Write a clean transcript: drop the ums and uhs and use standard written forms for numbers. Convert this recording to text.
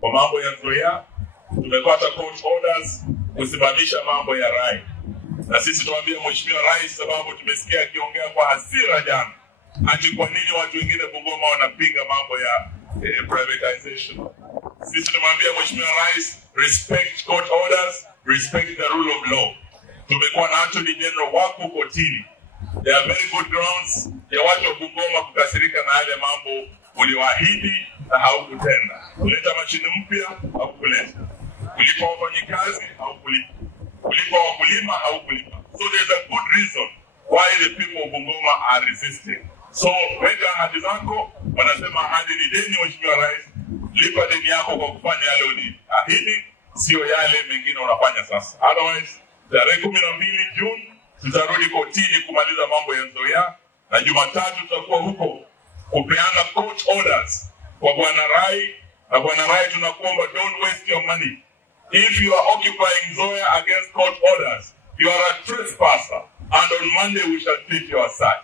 kwa mambo ya Nzoia. Tumepata court orders kusimamisha mambo ya Rai. Na sisi tuambia Mheshimiwa Rais, sababu tumesikia akiongea kwa hasira jana, ati kwa nini watu wengine Bungoma wanapinga mambo ya privatization. Sisi tumwambia Mheshimiwa Rais, respect court orders, respect the rule of law. Tumekuwa na Attorney General wako kotini. There are very good grounds ya watu wa Bungoma kukasirika na yale mambo uliwaahidi na haukutenda. Kuleta mashine mpya haukuleta. Kulipa wafanyikazi haukulipa. Kulipa wakulima haukulipa. So there's a good reason why the people of Bungoma are resisting. So weka ahadi zako, wanasema ahadi ni deni Mheshimiwa Rais. Lipa deni yako kwa kufanya yale uliahidi, sio yale mengine unafanya sasa. Otherwise, tarehe 12 June tutarudi kotini kumaliza mambo ya Nzoia, na Jumatatu tutakuwa huko kupeana court orders kwa Bwana Rai. Na Bwana Rai, tunakuomba, don't waste your money. If you are occupying Nzoia against court orders, you are a trespasser, and on Monday we shall take your side.